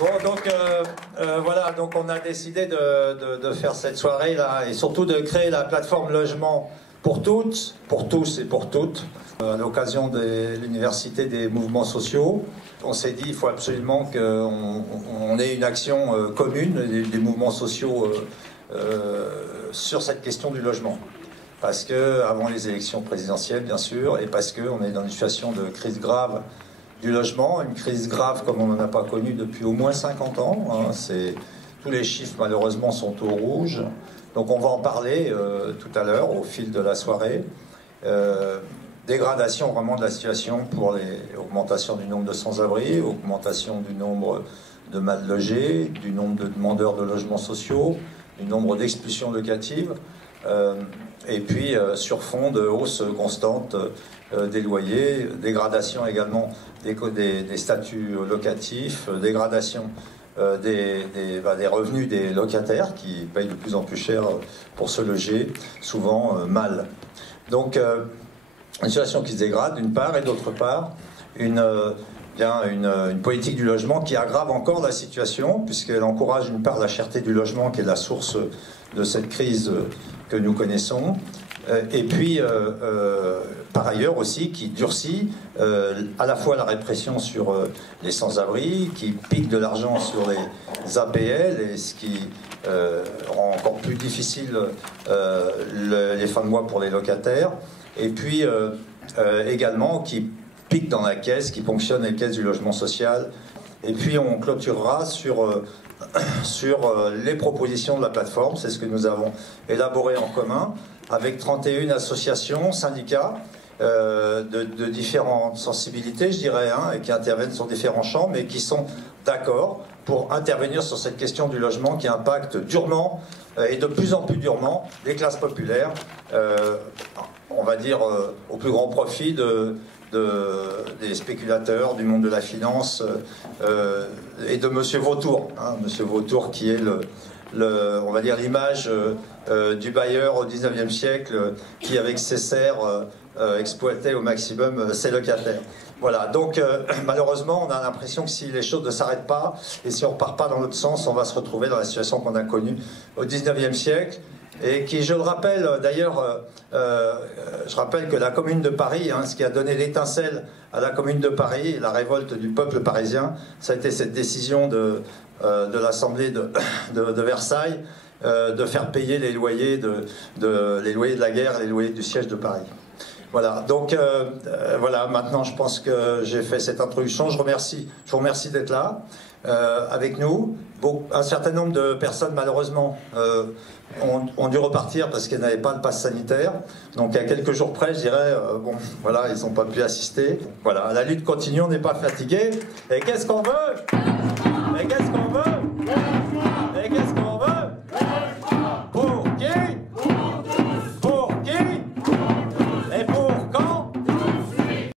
Bon, donc voilà, donc on a décidé de faire cette soirée là et surtout de créer la plateforme logement pour toutes, pour tous et pour toutes, à l'occasion de l'université des mouvements sociaux. On s'est dit il faut absolument qu'on ait une action commune des mouvements sociaux sur cette question du logement. Parce que avant les élections présidentielles, bien sûr, et parce qu'on est dans une situation de crise grave du logement, une crise grave comme on n'en a pas connue depuis au moins 50 ans. Hein, tous les chiffres, malheureusement, sont au rouge. Donc on va en parler tout à l'heure, au fil de la soirée. Dégradation vraiment de la situation pour l'augmentation du nombre de sans-abri, augmentation du nombre de mal logés, du nombre de demandeurs de logements sociaux, du nombre d'expulsions locatives. Et puis sur fond de hausse constante des loyers, dégradation également des statuts locatifs, dégradation des revenus des locataires qui payent de plus en plus cher pour se loger, souvent mal. Donc une situation qui se dégrade d'une part, et d'autre part une politique du logement qui aggrave encore la situation, puisqu'elle encourage d'une part la cherté du logement qui est la source de cette crise que nous connaissons, et puis par ailleurs aussi qui durcit à la fois la répression sur les sans-abri, qui pique de l'argent sur les APL, et ce qui rend encore plus difficile les fins de mois pour les locataires, et puis également qui pique dans la caisse, qui ponctionne les caisses du logement social. Et puis on clôturera sur les propositions de la plateforme. C'est ce que nous avons élaboré en commun avec 31 associations, syndicats de différentes sensibilités, je dirais, hein, et qui interviennent sur différents champs, mais qui sont d'accord pour intervenir sur cette question du logement qui impacte durement et de plus en plus durement les classes populaires, on va dire au plus grand profit des spéculateurs, du monde de la finance et de Monsieur Vautour, hein, Monsieur Vautour qui est on va dire l'image du bailleur au 19e siècle qui avec ses serfs exploitait au maximum ses locataires. Voilà, donc malheureusement on a l'impression que si les choses ne s'arrêtent pas et si on ne repart pas dans l'autre sens, on va se retrouver dans la situation qu'on a connue au 19e siècle. Et qui, je le rappelle, d'ailleurs, je rappelle que la Commune de Paris, hein, ce qui a donné l'étincelle à la Commune de Paris, la révolte du peuple parisien, ça a été cette décision de l'Assemblée de Versailles de faire payer les loyers les loyers de la guerre et les loyers du siège de Paris. Voilà, donc voilà, maintenant je pense que j'ai fait cette introduction. Je vous remercie d'être là avec nous. Un certain nombre de personnes, malheureusement, ont dû repartir parce qu'elles n'avaient pas de passe sanitaire. Donc à quelques jours près, je dirais, bon, voilà, ils n'ont pas pu assister. Voilà, la lutte continue, on n'est pas fatigué. Et qu'est-ce qu'on veut? Et qu'est-ce qu'on veut?